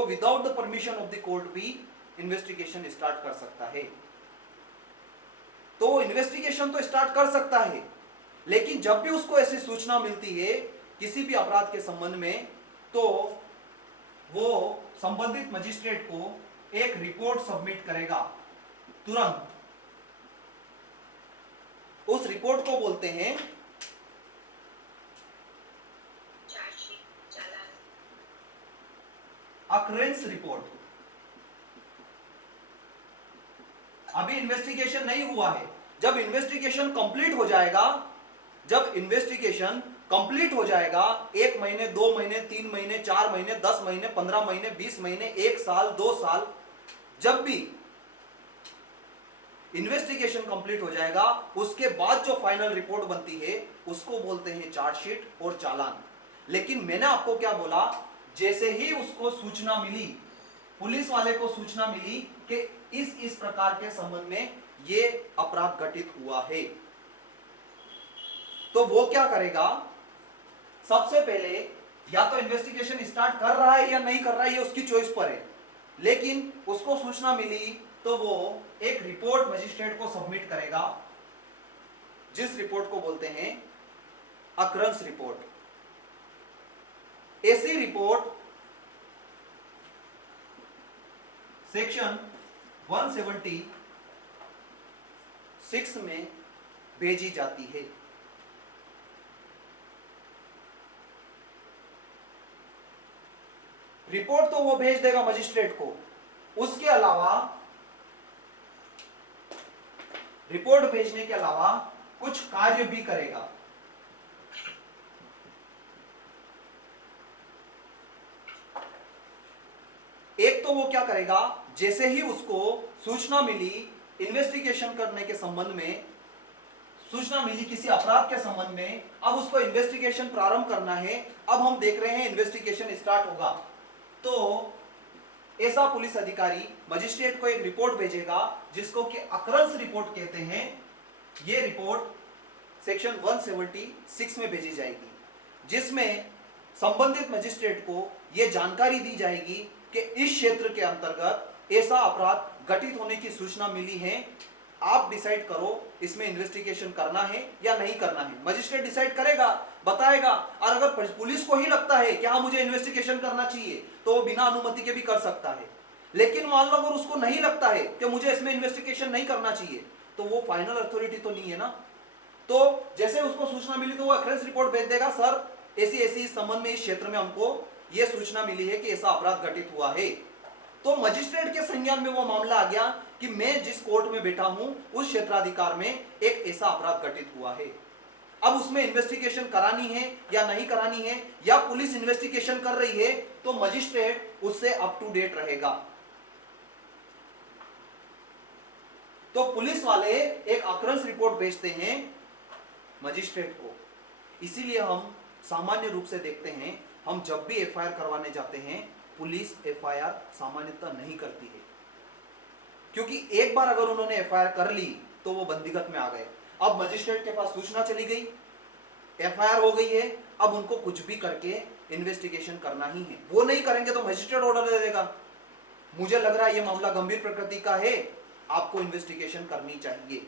वो without the permission of the court भी investigation start कर सकता है। तो इन्वेस्टिगेशन तो स्टार्ट कर सकता है, लेकिन जब भी उसको ऐसी सूचना मिलती है किसी भी अपराध के संबंध में, तो वो संबंधित मजिस्ट्रेट को एक रिपोर्ट सबमिट करेगा तुरंत। उस रिपोर्ट को बोलते हैं अकरेंस रिपोर्ट। अभी इन्वेस्टिगेशन नहीं हुआ है, जब इन्वेस्टिगेशन कंप्लीट हो जाएगा, जब इन्वेस्टिगेशन कंप्लीट हो जाएगा, 1 महीने 2 महीने 3 महीने 4 महीने 10 महीने 15 महीने 20 महीने 1 साल 2 साल, जब भी इन्वेस्टिगेशन कंप्लीट हो जाएगा, उसके बाद जो फाइनल रिपोर्ट बनती है उसको बोलते हैं चार्जशीट और चालान। लेकिन मैंने आपको क्या बोला, जैसे ही उसको सूचना मिली, पुलिस वाले को सूचना मिली कि इस प्रकार के संबंध में ये अपराध घटित हुआ है, तो वो क्या करेगा, सबसे पहले या तो इन्वेस्टिगेशन स्टार्ट कर रहा है या नहीं कर रहा है, ये उसकी चॉइस पर है, लेकिन उसको सूचना मिली तो वो एक रिपोर्ट मजिस्ट्रेट को सबमिट करेगा, जिस रिपोर्ट को बोलते हैं अकरंस रिपोर्ट। ऐसी रिपोर्ट सेक्शन 176 में भेजी जाती है। रिपोर्ट तो वो भेज देगा मजिस्ट्रेट को, उसके अलावा रिपोर्ट भेजने के अलावा कुछ कार्य भी करेगा। एक तो वो क्या करेगा, जैसे ही उसको सूचना मिली इन्वेस्टिगेशन करने के संबंध में, सूचना मिली किसी अपराध के संबंध में, अब उसको इन्वेस्टिगेशन प्रारंभ करना है, अब हम देख रहे हैं इन्वेस्टिगेशन स्टार्ट होगा, तो ऐसा पुलिस अधिकारी मजिस्ट्रेट को एक रिपोर्ट भेजेगा जिसको कि अकरंस रिपोर्ट कहते हैं। यह रिपोर्ट सेक्शन 176 में भेजी जाएगी, जिसमें संबंधित मजिस्ट्रेट को यह जानकारी दी जाएगी कि इस क्षेत्र के अंतर्गत ऐसा अपराध घटित होने की सूचना मिली है, आप डिसाइड करो इसमें इन्वेस्टिगेशन करना है या नहीं करना है। मजिस्ट्रेट डिसाइड करेगा, बताएगा, और अगर पुलिस को ही लगता है कि हाँ मुझे इन्वेस्टिगेशन करना चाहिए तो वो बिना अनुमति के भी कर सकता है। लेकिन मान लो अगर उसको नहीं लगता है कि मुझे इसमें इन्वेस्टिगेशन नहीं करना चाहिए, तो वो फाइनल अथॉरिटी तो नहीं है ना। तो जैसे उसको सूचना मिली तो वो अकरेंस रिपोर्ट भेज देगा, सर ऐसी ऐसी इस संबंध में इस क्षेत्र में हमको यह सूचना मिली है कि ऐसा अपराध घटित हुआ है। तो मजिस्ट्रेट के संज्ञान में वो मामला आ गया कि मैं जिस कोर्ट में बैठा हूं उस क्षेत्राधिकार में एक ऐसा अपराध घटित हुआ है। अब उसमें इन्वेस्टिगेशन करानी है या नहीं करानी है, या पुलिस इन्वेस्टिगेशन कर रही है, तो मजिस्ट्रेट उससे अप टू डेट रहेगा। तो पुलिस वाले एक अकरंस रिपोर्ट भेजते हैं मजिस्ट्रेट को। इसीलिए हम सामान्य रूप से देखते हैं, हम जब भी एफआईआर करवाने जाते हैं पुलिस एफआईआर सामान्यतः नहीं करती है, क्योंकि एक बार अगर उन्होंने एफआईआर कर ली तो वो बंदीगत में आ गए। अब मजिस्ट्रेट के पास सूचना चली गई, एफआईआर हो गई है, अब उनको कुछ भी करके इन्वेस्टिगेशन करना ही है। वो नहीं करेंगे तो मजिस्ट्रेट ऑर्डर दे देगा, मुझे लग रहा है ये मामला गंभीर प्रकृति का है, आपको इन्वेस्टिगेशन करनी चाहिए।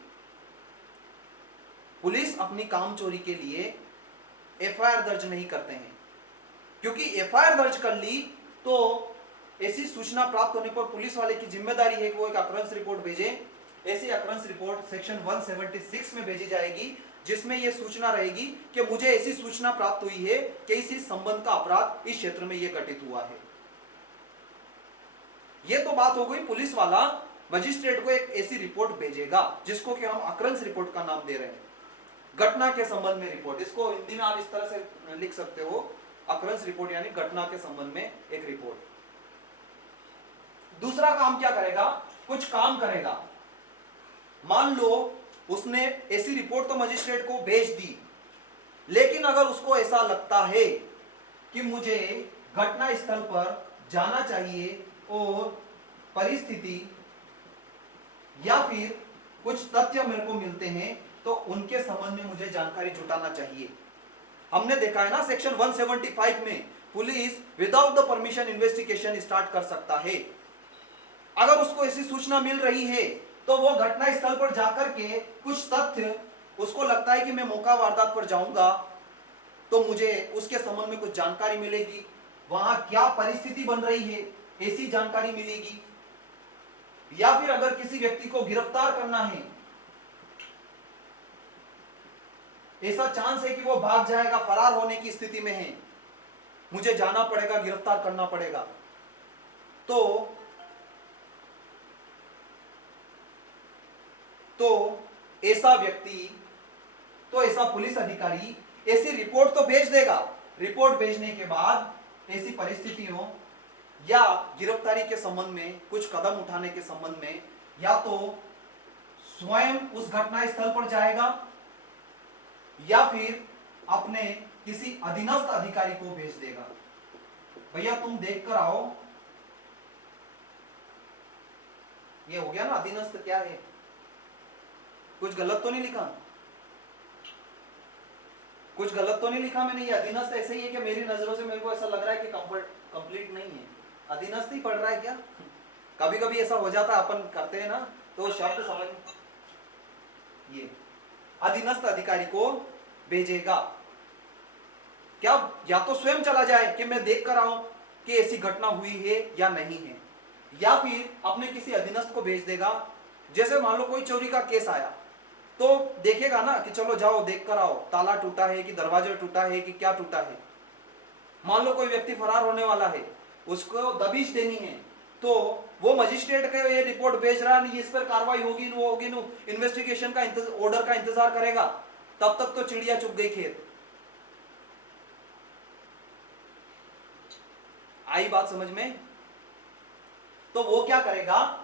पुलिस अपनी कामचोरी के लिए एफआईआर दर्ज नहीं करते हैं, क्योंकि एफआईआर दर्ज कर ली तो ऐसी सूचना प्राप्त होने पर पुलिस वाले की जिम्मेदारी है कि वो एक अकरंस रिपोर्ट भेजे। ऐसी अकरंस रिपोर्ट सेक्शन 176 में भेजी जाएगी, जिसमें यह सूचना रहेगी कि मुझे ऐसी सूचना प्राप्त हुई है कि इस संबंध का अपराध इस क्षेत्र में यह घटित हुआ है। यह तो बात हो गई, पुलिस वाला मजिस्ट्रेट को एक ऐसी रिपोर्ट भेजेगा जिसको कि हम अकरंस रिपोर्ट का नाम दे रहे हैं, घटना के संबंध में रिपोर्ट। इसको हिंदी में आप इस तरह से लिख सकते हो, अकरंस रिपोर्ट यानी घटना के संबंध में एक रिपोर्ट। दूसरा काम क्या करेगा, कुछ काम करेगा। मान लो उसने ऐसी रिपोर्ट तो मजिस्ट्रेट को भेज दी, लेकिन अगर उसको ऐसा लगता है कि मुझे घटना स्थल पर जाना चाहिए और परिस्थिति या फिर कुछ तथ्य मेरे को मिलते हैं तो उनके संबंध में मुझे जानकारी जुटाना चाहिए। हमने देखा है ना सेक्शन 175 में police without the permission investigation start कर सकता है। अगर उसको ऐसी सूचना मिल रही है तो वो घटना स्थल पर जाकर के कुछ तथ्य, उसको लगता है कि मैं मौका वारदात पर जाऊंगा तो मुझे उसके संबंध में कुछ जानकारी मिलेगी, वहां क्या परिस्थिति बन रही है ऐसी जानकारी मिलेगी, या फिर अगर किसी व्यक्ति को गिरफ्तार करना है, ऐसा चांस है कि वो भाग जाएगा, फरार होने की स्थिति में है, मुझे जाना पड़ेगा, गिरफ्तार करना पड़ेगा, तो ऐसा व्यक्ति, तो ऐसा पुलिस अधिकारी ऐसी रिपोर्ट तो भेज देगा। रिपोर्ट भेजने के बाद ऐसी परिस्थितियों या गिरफ्तारी के संबंध में कुछ कदम उठाने के संबंध में या तो स्वयं उस घटना स्थल पर जाएगा या फिर अपने किसी अधीनस्थ अधिकारी को भेज देगा, भैया तुम देख कर आओ। ये हो गया ना, अधीनस्थ क्या है, कुछ गलत तो नहीं लिखा, कुछ गलत तो नहीं लिखा मैंने। ये अधीनस्थ ऐसे ही है कि मेरी नजरों से मेरे को ऐसा लग रहा है कि कंप्लीट नहीं है, अधीनस्थ ही पढ़ रहा है क्या। कभी कभी ऐसा हो जाता है, अपन करते हैं ना तो शब्द समझ, ये अधीनस्थ अधिकारी को भेजेगा। क्या या तो स्वयं चला जाए कि मैं देख कर आऊं कि ऐसी घटना हुई है या नहीं है, या फिर अपने किसी अधीनस्थ को भेज देगा। जैसे मान लो कोई चोरी का केस आया तो देखेगा ना कि चलो जाओ देख कर आओ, ताला टूटा है कि दरवाजा टूटा है कि क्या टूटा है। मान लो कोई व्यक्ति फरार होने वाला है, उसको दबिश देनी है, तो वो मजिस्ट्रेट का ये रिपोर्ट भेज रहा है, इस पर कार्रवाई होगी, वो होगी, इन्वेस्टिगेशन का ऑर्डर का इंतजार करेगा, तब तक तो चिड़िया चुग गई खेत। आई बात समझ में। तो वो क्या करेगा,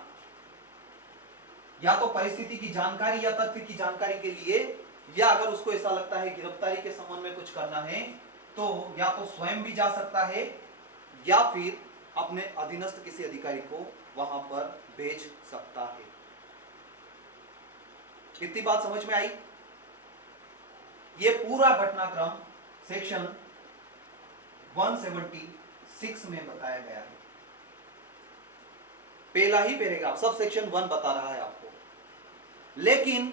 या तो परिस्थिति की जानकारी या तथ्य की जानकारी के लिए, या अगर उसको ऐसा लगता है गिरफ्तारी के संबंध में कुछ करना है तो या तो स्वयं भी जा सकता है या फिर अपने अधीनस्थ किसी अधिकारी को वहां पर भेज सकता है। कितनी बात समझ में आई। ये पूरा घटनाक्रम सेक्शन 176 में बताया गया है। पहला ही पैराग्राफ सब सेक्शन 1 बता रहा है आपको। लेकिन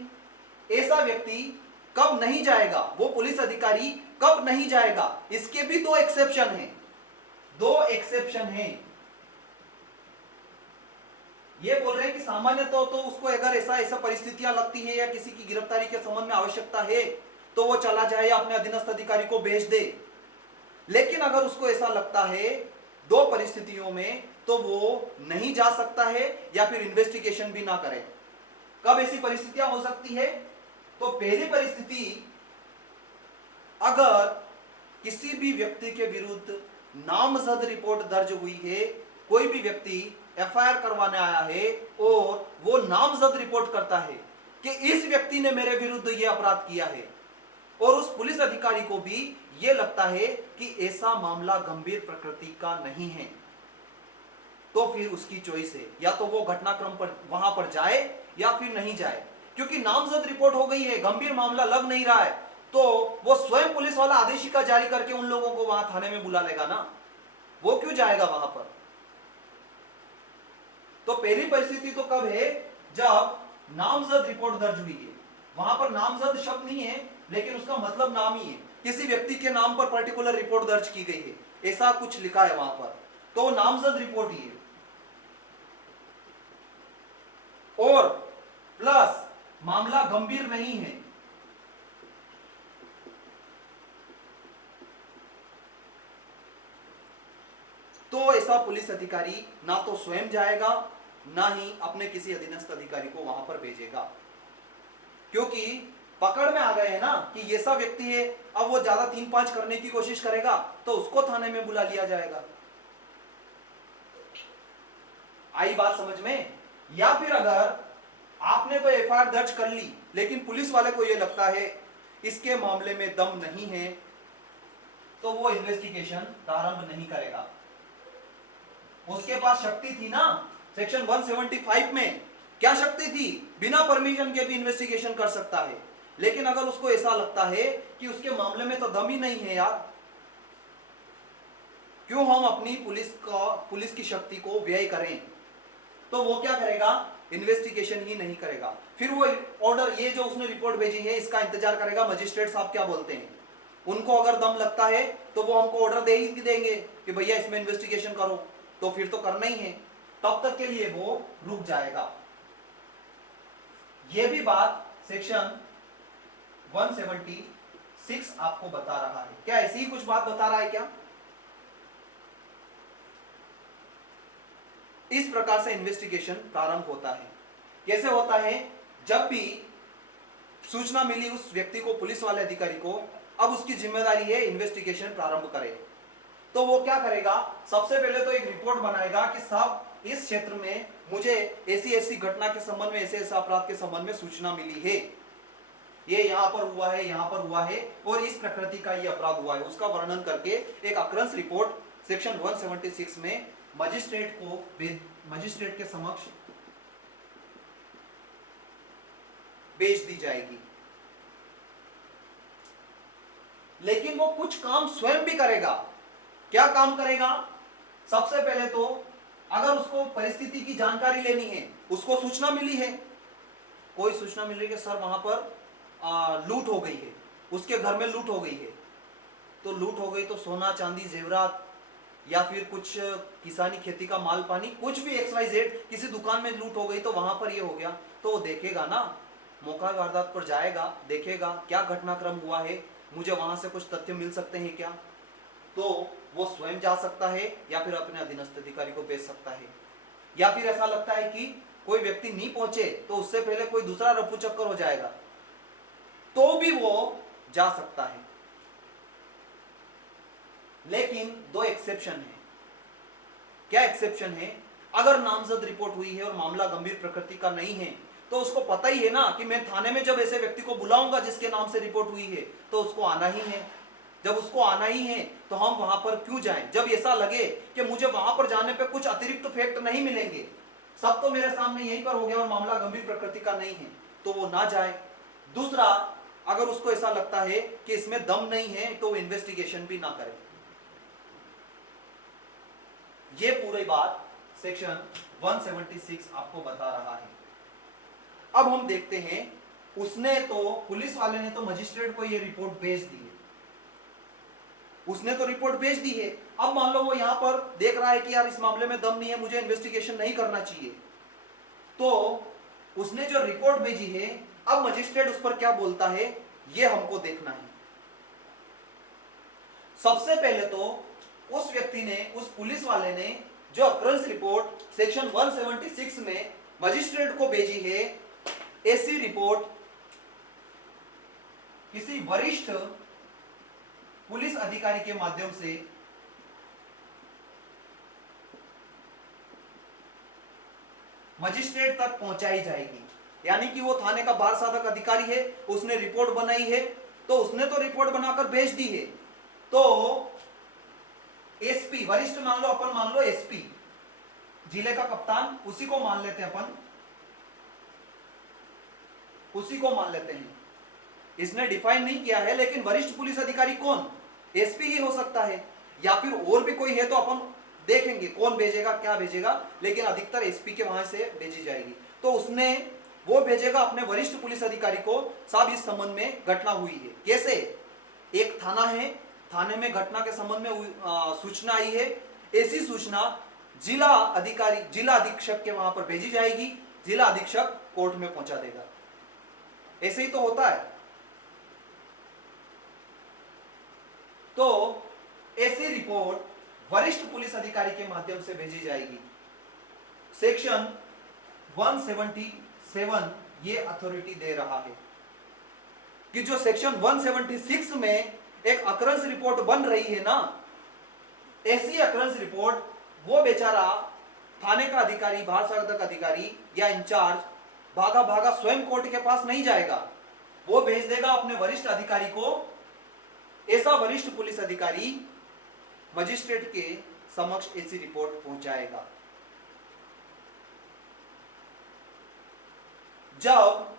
ऐसा व्यक्ति कब नहीं जाएगा, वो पुलिस अधिकारी कब नहीं जाएगा, इसके भी दो एक्सेप्शन हैं, दो एक्सेप्शन हैं। ये बोल रहे हैं कि सामान्य तो उसको अगर ऐसा परिस्थितियां लगती है या किसी की गिरफ्तारी के संबंध में आवश्यकता है तो वो चला जाए या अपने अधीनस्थ अधिकारी को भेज दे। लेकिन अगर उसको ऐसा लगता है दो परिस्थितियों में तो वो नहीं जा सकता है या फिर इन्वेस्टिगेशन भी ना करे। कब ऐसी परिस्थितियां हो सकती है, तो पहली परिस्थिति, अगर किसी भी व्यक्ति के विरुद्ध नामजद रिपोर्ट दर्ज हुई है, कोई भी व्यक्ति एफआईआर करवाने आया है और वो नामजद रिपोर्ट करता है कि इस व्यक्ति ने मेरे विरुद्ध यह अपराध किया है और उस पुलिस अधिकारी को भी यह लगता है कि ऐसा मामला गंभीर प्रकृति का नहीं है, तो फिर उसकी चॉइस है, या तो वो घटनाक्रम पर वहां पर जाए या फिर नहीं जाए। क्योंकि नामजद रिपोर्ट हो गई है, गंभीर मामला लग नहीं रहा है, तो वो स्वयं पुलिस वाला आदेशिका जारी करके उन लोगों को वहां थाने में बुला लेगा ना, वो क्यों जाएगा वहां पर। तो पहली परिस्थिति तो कब है, जब नामजद रिपोर्ट दर्ज हुई है। वहां पर नामजद शब्द नहीं है लेकिन उसका मतलब नाम ही है, किसी व्यक्ति के नाम पर पर्टिकुलर रिपोर्ट दर्ज की गई है, ऐसा कुछ लिखा है वहां पर, तो नामजद रिपोर्ट ही है। और प्लस मामला गंभीर नहीं है, तो ऐसा पुलिस अधिकारी ना तो स्वयं जाएगा ना ही अपने किसी अधीनस्थ अधिकारी को वहां पर भेजेगा। क्योंकि पकड़ में आ गए हैं ना कि ये ऐसा व्यक्ति है, अब वो ज्यादा 3-5 करने की कोशिश करेगा तो उसको थाने में बुला लिया जाएगा। आई बात समझ में। या फिर अगर आपने तो एफआईआर दर्ज कर ली लेकिन पुलिस वाले को यह लगता है इसके मामले में दम नहीं है, तो वो इन्वेस्टिगेशन प्रारंभ नहीं करेगा। उसके पास शक्ति थी ना, सेक्शन 175 में क्या शक्ति थी, बिना परमिशन के भी इन्वेस्टिगेशन कर सकता है। लेकिन अगर उसको ऐसा लगता है कि उसके मामले में तो दम ही नहीं है यार, क्यों हम अपनी पुलिस की शक्ति को व्यय करें, तो वो क्या करेगा, इन्वेस्टिगेशन ही नहीं करेगा। फिर वो ऑर्डर, ये जो उसने रिपोर्ट भेजी है इसका इंतजार करेगा मजिस्ट्रेट साहब क्या बोलते हैं। उनको अगर दम लगता है तो वो हमको ऑर्डर दे ही देंगे कि भैया इसमें इन्वेस्टिगेशन करो, तो फिर तो करना ही है, तब तक के लिए वो रुक जाएगा। ये भी बात सेक्शन 176 आपको बता रहा है। क्या ऐसी ही कुछ बात बता रहा है क्या? इस प्रकार से इन्वेस्टिगेशन प्रारंभ होता है। कैसे होता है? जब भी सूचना मिली उस व्यक्ति को, पुलिस वाले अधिकारी को, अब उसकी जिम्मेदारी है इन्वेस्टिगेशन प्रारंभ करे। तो वो क्या करेगा, सबसे पहले तो एक रिपोर्ट बनाएगा कि साहब इस क्षेत्र में मुझे ऐसी ऐसी घटना के संबंध में, ऐसे ऐसे अपराध के संबंध में सूचना मिली है, ये यहां पर हुआ है, यहां पर हुआ है, और इस प्रकृति का ये अपराध हुआ है, उसका वर्णन करके एक अक्रंस रिपोर्ट सेक्शन 176 में मजिस्ट्रेट के समक्ष भेज दी जाएगी। लेकिन वो कुछ काम स्वयं भी करेगा। क्या काम करेगा? सबसे पहले तो अगर उसको परिस्थिति की जानकारी लेनी है, उसको सूचना मिली है, कोई सूचना मिल रही है कि सर वहां पर लूट हो गई है, उसके घर में लूट हो गई है, तो लूट हो गई तो सोना चांदी जेवरात या फिर कुछ किसानी खेती का माल पानी, कुछ भी XYZ, किसी दुकान में लूट हो गई तो वहां पर ये हो गया, तो वो देखेगा ना, मौका वारदात पर जाएगा, देखेगा क्या घटनाक्रम हुआ है, मुझे वहां से कुछ तथ्य मिल सकते हैं क्या, तो वो स्वयं जा सकता है या फिर अपने अधीनस्थ अधिकारी को भेज सकता है। या फिर ऐसा लगता है कि कोई व्यक्ति नहीं पहुंचे तो उससे पहले कोई दूसरा रफू चक्कर हो जाएगा, तो भी वो जा सकता है। लेकिन दो एक्सेप्शन है। क्या एक्सेप्शन है? अगर नामजद रिपोर्ट हुई है और मामला गंभीर प्रकृति का नहीं है, तो उसको पता ही है ना कि मैं थाने में जब ऐसे व्यक्ति को बुलाऊंगा जिसके नाम से रिपोर्ट हुई है, तो उसको आना ही है। जब उसको आना ही है तो हम वहां पर क्यों जाएं? जब ऐसा लगे कि मुझे वहां पर जाने पे कुछ अतिरिक्त फैक्ट नहीं मिलेंगे, सब तो मेरे सामने यहीं पर हो गया और मामला गंभीर प्रकृति का नहीं है, तो वो ना जाए। दूसरा, अगर उसको ऐसा लगता है कि इसमें दम नहीं है, तो वो इन्वेस्टिगेशन भी ना करे। ये पूरी बात सेक्शन 176 आपको बता रहा है। अब हम देखते हैं, उसने तो, पुलिस वाले ने तो मजिस्ट्रेट को ये रिपोर्ट भेज दी है, उसने तो रिपोर्ट भेज दी है। अब मान लो वो यहां पर देख रहा है कि यार इस मामले में दम नहीं है, मुझे इन्वेस्टिगेशन नहीं करना चाहिए, तो उसने जो रिपोर्ट भेजी है, अब मजिस्ट्रेट उस पर क्या बोलता है ये हमको देखना है। सबसे पहले तो उस व्यक्ति ने, उस पुलिस वाले ने जो अक्रंस रिपोर्ट सेक्शन 176 में मजिस्ट्रेट को भेजी है, ऐसी रिपोर्ट किसी वरिष्ठ पुलिस अधिकारी के माध्यम से मजिस्ट्रेट तक पहुंचाई जाएगी। यानी कि वो थाने का बार साधक अधिकारी है, उसने रिपोर्ट बनाई है, तो उसने तो रिपोर्ट बनाकर भेज दी है, तो एसपी, वरिष्ठ मान लो, अपन मान लो एसपी, जिले का कप्तान, उसी को मान लेते हैं अपन, उसी को मान लेते हैं। इसने डिफाइन नहीं किया है, लेकिन वरिष्ठ पुलिस अधिकारी कौन? एसपी ही हो सकता है, या फिर और भी कोई है तो अपन देखेंगे कौन भेजेगा, क्या भेजेगा, लेकिन अधिकतर एसपी के वहां से भेजी जाएगी। तो उसने, वो भेजेगा अपने वरिष्ठ पुलिस अधिकारी को, साहब इस संबंध में घटना हुई है। कैसे? एक थाना है, थाने में घटना के संबंध में सूचना आई है, ऐसी सूचना जिला अधिकारी, जिला अधीक्षक के वहां पर भेजी जाएगी, जिला अधीक्षक कोर्ट में पहुंचा देगा। ऐसे ही तो होता है। तो ऐसी रिपोर्ट वरिष्ठ पुलिस अधिकारी के माध्यम से भेजी जाएगी। सेक्शन 177 ये अथॉरिटी दे रहा है कि जो सेक्शन 176 में एक अक्रंस रिपोर्ट बन रही है ना, ऐसी अक्रंस रिपोर्ट वो बेचारा थाने का अधिकारी, बार साधक अधिकारी या इंचार्ज भागा भागा स्वयं कोर्ट के पास नहीं जाएगा, वो भेज देगा अपने वरिष्ठ अधिकारी को। ऐसा वरिष्ठ पुलिस अधिकारी मजिस्ट्रेट के समक्ष ऐसी रिपोर्ट पहुंचाएगा। जब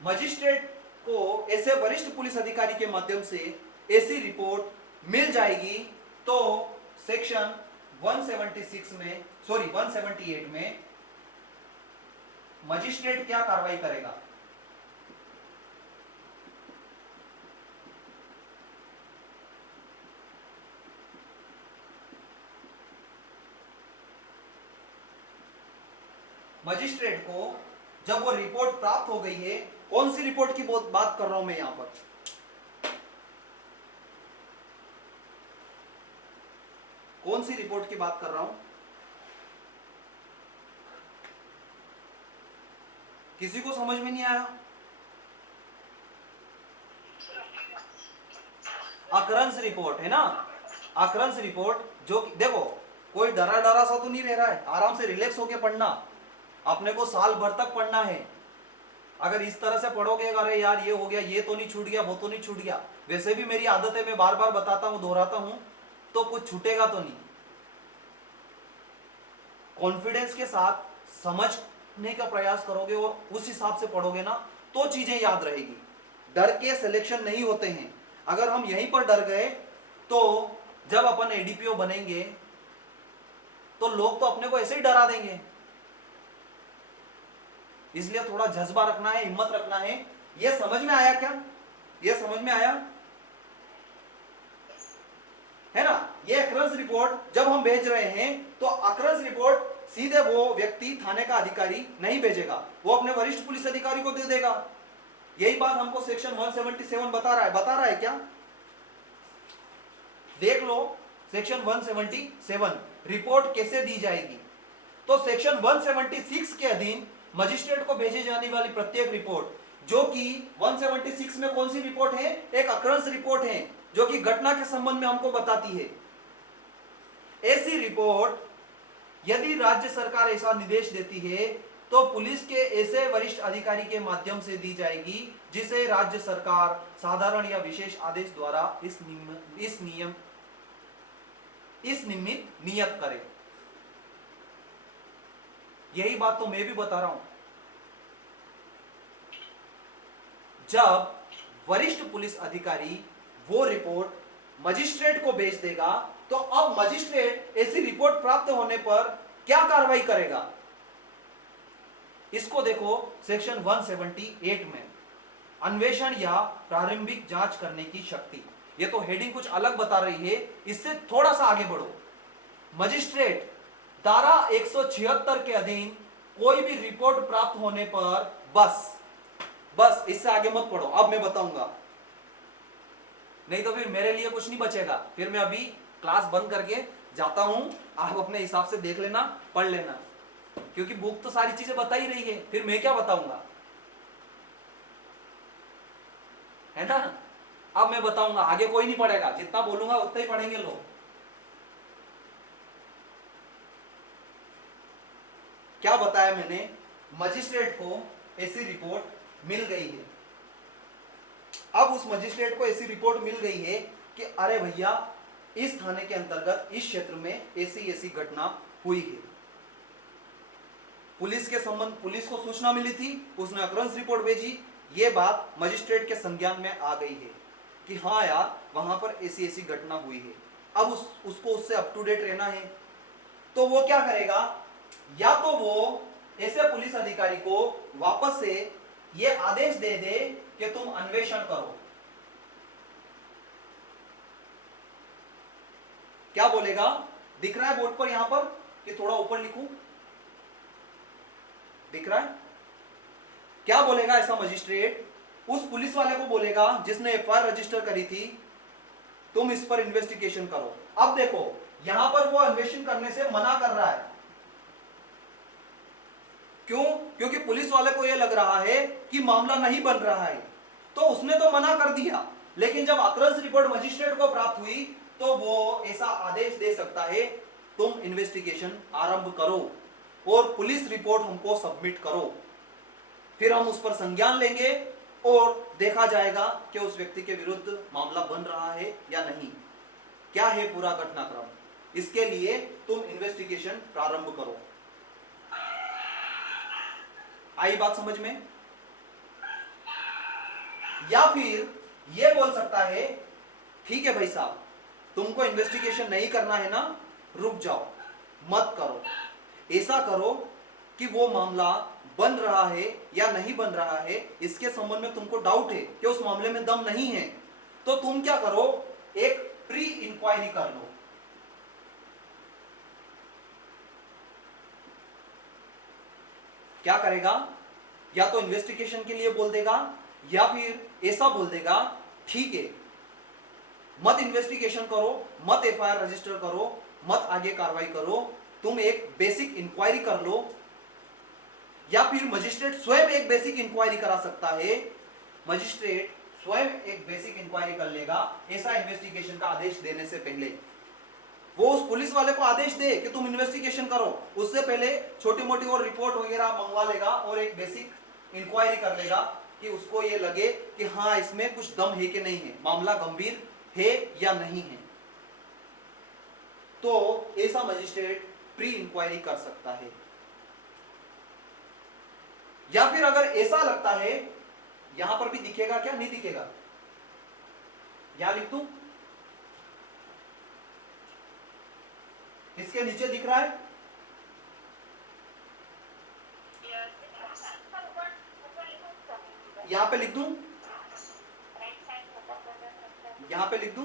मजिस्ट्रेट को ऐसे वरिष्ठ पुलिस अधिकारी के माध्यम से ऐसी रिपोर्ट मिल जाएगी, तो सेक्शन 176 में, सॉरी 178 में मजिस्ट्रेट क्या कार्रवाई करेगा? मजिस्ट्रेट को जब वो रिपोर्ट प्राप्त हो गई है, कौन सी रिपोर्ट की बात कर रहा हूं मैं यहां पर? कौन सी रिपोर्ट की बात कर रहा हूं? किसी को समझ में नहीं आया? अकरंस रिपोर्ट है ना, अकरंस रिपोर्ट। जो देखो, कोई डरा डरा सा तो नहीं रह रहा है, आराम से रिलैक्स होके पढ़ना। अपने को साल भर तक पढ़ना है। अगर इस तरह से पढ़ोगे, अरे यार ये हो गया, ये तो नहीं छूट गया, वो तो नहीं छूट गया, वैसे भी मेरी आदत है, मैं बार बार बताता हूं, दोहराता हूं, तो कुछ छूटेगा तो नहीं। कॉन्फिडेंस के साथ समझने का प्रयास करोगे और उस हिसाब से पढ़ोगे ना, तो चीजें याद रहेगी। डर के सिलेक्शन नहीं होते हैं। अगर हम यहीं पर डर गए तो जब अपन एडीपीओ बनेंगे तो लोग तो अपने को ऐसे ही डरा देंगे। इसलिए थोड़ा जज्बा रखना है, हिम्मत रखना है। यह समझ में आया क्या? यह समझ में आया है ना? ये अक्रंस रिपोर्ट जब हम भेज रहे हैं तो अक्रंस रिपोर्ट सीधे वो व्यक्ति, थाने का अधिकारी नहीं भेजेगा, वो अपने वरिष्ठ पुलिस अधिकारी को दे देगा। यही बात हमको सेक्शन 177 बता रहा है क्या? देख लो सेक्शन 177 रिपोर्ट कैसे दी जाएगी। तो सेक्शन 176 के अधीन मजिस्ट्रेट को भेजी जाने वाली प्रत्येक रिपोर्ट, जो कि 176 में कौन सी रिपोर्ट है? एक अक्रंस रिपोर्ट है, जो कि घटना के संबंध में हमको बताती है। ऐसी रिपोर्ट यदि राज्य सरकार ऐसा निर्देश देती है तो पुलिस के ऐसे वरिष्ठ अधिकारी के माध्यम से दी जाएगी जिसे राज्य सरकार साधारण या विशेष आदेश द्वारा इस निमित्त नियत करे। यही बात तो मैं भी बता रहा हूं। जब वरिष्ठ पुलिस अधिकारी वो रिपोर्ट मजिस्ट्रेट को भेज देगा तो अब मजिस्ट्रेट ऐसी रिपोर्ट प्राप्त होने पर क्या कार्रवाई करेगा? इसको देखो सेक्शन 178 में अन्वेषण या प्रारंभिक जांच करने की शक्ति। ये तो हेडिंग कुछ अलग बता रही है, इससे थोड़ा सा आगे बढ़ो। मजिस्ट्रेट धारा 176 के अधीन कोई भी रिपोर्ट प्राप्त होने पर बस इससे आगे मत पढ़ो, अब मैं बताऊंगा, नहीं तो फिर मेरे लिए कुछ नहीं बचेगा। फिर मैं अभी क्लास बंद करके जाता हूं, आप अपने हिसाब से देख लेना, पढ़ लेना, क्योंकि बुक तो सारी चीजें बता ही रही है, फिर मैं क्या बताऊंगा, है ना? अब मैं बताऊंगा, आगे कोई नहीं पढ़ेगा, जितना बोलूंगा उतना ही पढ़ेंगे लोग। क्या बताया मैंने? मजिस्ट्रेट को ऐसी रिपोर्ट मिल गई है। अब उस मजिस्ट्रेट को ऐसी रिपोर्ट मिल गई है कि अरे भैया, इस थाने के अंतर्गत इस क्षेत्र में ऐसी घटना हुई है। पुलिस को सूचना मिली थी, उसने अक्रंस रिपोर्ट भेजी, ये बात मजिस्ट्रेट के संज्ञान में आ गई है कि हाँ यार, वहां पर ऐसी घटना हुई है। अब उसको उससे अप टू डेट रहना है, तो वो क्या करेगा? या तो वो ऐसे पुलिस अधिकारी को वापस से ये आदेश दे दे कि तुम अन्वेषण करो। क्या बोलेगा? दिख रहा है बोर्ड पर यहां पर कि थोड़ा ऊपर लिखूं? दिख रहा है? क्या बोलेगा ऐसा मजिस्ट्रेट? उस पुलिस वाले को बोलेगा जिसने एफआईआर रजिस्टर करी थी, तुम इस पर इन्वेस्टिगेशन करो। अब देखो, यहां पर वो अन्वेषण करने से मना कर रहा है। क्यों? क्योंकि पुलिस वाले को यह लग रहा है कि मामला नहीं बन रहा है, तो उसने तो मना कर दिया। लेकिन जब अक्रंस रिपोर्ट मजिस्ट्रेट को प्राप्त हुई तो वो ऐसा आदेश दे सकता है, तुम इन्वेस्टिगेशन आरंभ करो और पुलिस रिपोर्ट हमको सबमिट करो। फिर हम उस पर संज्ञान लेंगे और देखा जाएगा कि उस व्यक्ति के विरुद्ध मामला बन रहा है या नहीं, क्या है पूरा घटनाक्रम। इसके लिए तुम इन्वेस्टिगेशन प्रारंभ करो। आई बात समझ में? या फिर यह बोल सकता है, ठीक है भाई साहब, तुमको इन्वेस्टिगेशन नहीं करना है ना, रुक जाओ, मत करो। ऐसा करो कि वो मामला बन रहा है या नहीं बन रहा है, इसके संबंध में तुमको डाउट है कि उस मामले में दम नहीं है, तो तुम क्या करो, एक प्री इंक्वायरी कर लो। क्या करेगा, या तो इन्वेस्टिगेशन के लिए बोल देगा या फिर ऐसा बोल देगा, ठीक है मत इन्वेस्टिगेशन करो, मत एफआईआर रजिस्टर करो, मत आगे कार्रवाई करो, तुम एक बेसिक इंक्वायरी कर लो। या फिर मजिस्ट्रेट स्वयं एक बेसिक इंक्वायरी करा सकता है, मजिस्ट्रेट स्वयं एक बेसिक इंक्वायरी कर लेगा ऐसा इन्वेस्टिगेशन का आदेश देने से पहले। वो उस पुलिस वाले को आदेश दे कि तुम इन्वेस्टिगेशन करो, उससे पहले छोटी मोटी और रिपोर्ट वगैरह मंगवा लेगा और एक बेसिक इंक्वायरी कर लेगा कि उसको ये लगे कि हाँ इसमें कुछ दम है कि नहीं है, मामला गंभीर है या नहीं है, तो ऐसा मजिस्ट्रेट प्री इंक्वायरी कर सकता है। या फिर अगर ऐसा लगता है, यहां पर भी दिखेगा क्या, नहीं दिखेगा, यहां लिख दूं, इसके नीचे दिख रहा है, यहां पे लिख दूं, यहां पे लिख दूं,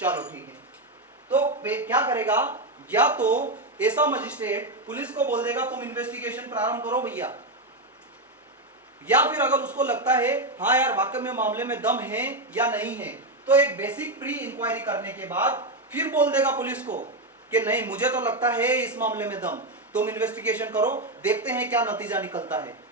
चलो ठीक है। तो क्या करेगा, या तो ऐसा मजिस्ट्रेट पुलिस को बोल देगा तुम इन्वेस्टिगेशन प्रारंभ करो भैया, या फिर अगर उसको लगता है हाँ यार वाकई में मामले में दम है या नहीं है, तो एक बेसिक प्री इंक्वायरी करने के बाद फिर बोल देगा पुलिस को कि नहीं मुझे तो लगता है इस मामले में दम, तुम इन्वेस्टिगेशन करो, देखते हैं क्या नतीजा निकलता है।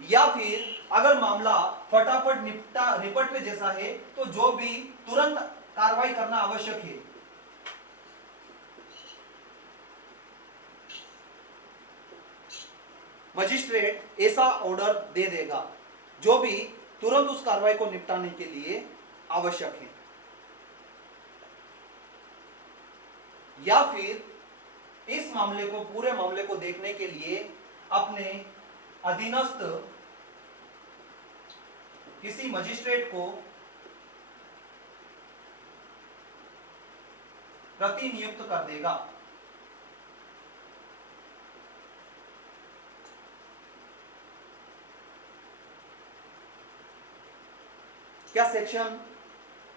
या फिर अगर मामला फटाफट निपटने जैसा है तो जो भी तुरंत कार्रवाई करना आवश्यक है, मजिस्ट्रेट ऐसा ऑर्डर दे देगा जो भी तुरंत उस कार्रवाई को निपटाने के लिए आवश्यक है। या फिर इस मामले को, पूरे मामले को देखने के लिए अपने अधीनस्थ किसी मजिस्ट्रेट को प्रतिनियुक्त कर देगा। क्या सेक्शन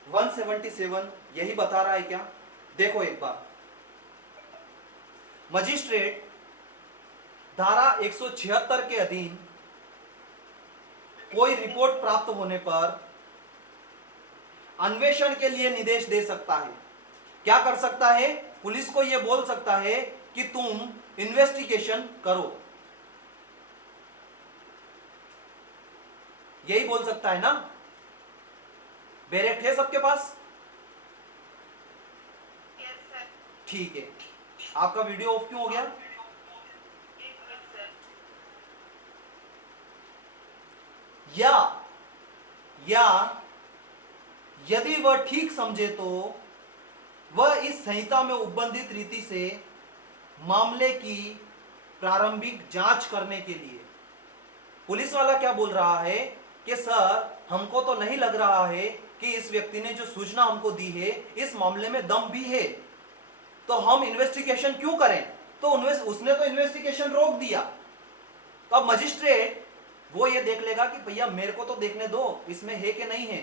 177 यही बता रहा है क्या? देखो एक बार, मजिस्ट्रेट धारा 176 के अधीन कोई रिपोर्ट प्राप्त होने पर अन्वेषण के लिए निर्देश दे सकता है। क्या कर सकता है? पुलिस को यह बोल सकता है कि तुम इन्वेस्टिगेशन करो, यही बोल सकता है ना? बैरेक्ट है सबके पास? ठीक है, आपका वीडियो ऑफ क्यों हो गया? या यदि वह ठीक समझे तो वह इस संहिता में उपबंधित रीति से मामले की प्रारंभिक जांच करने के लिए, पुलिस वाला क्या बोल रहा है कि सर हमको तो नहीं लग रहा है कि इस व्यक्ति ने जो सूचना हमको दी है इस मामले में दम भी है, तो हम इन्वेस्टिगेशन क्यों करें? तो उसने तो इन्वेस्टिगेशन रोक दिया, तो अब मजिस्ट्रेट वो ये देख लेगा कि भैया मेरे को तो देखने दो इसमें है कि नहीं है,